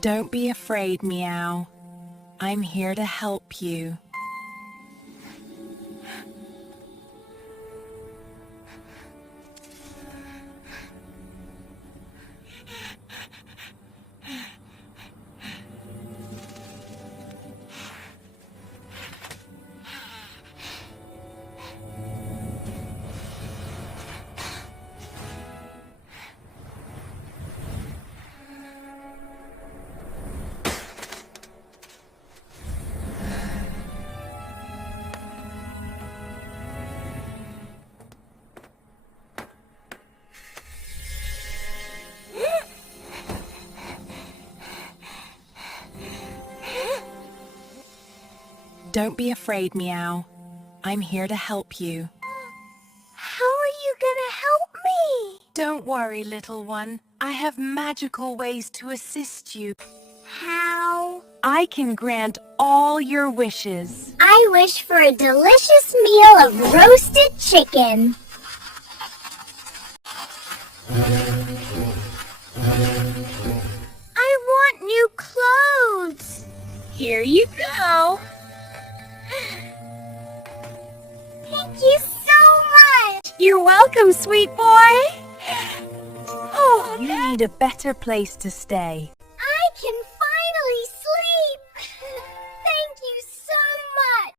Don't be afraid, Meow. I'm here to help you. Don't be afraid, Meow. I'm here to help you. How are you gonna help me? Don't worry, little one. I have magical ways to assist you. How? I can grant all your wishes. I wish for a delicious meal of roasted chicken. I want new clothes. Here you go. Thank you so much. You're welcome, sweet boy. Oh, you need a better place to stay.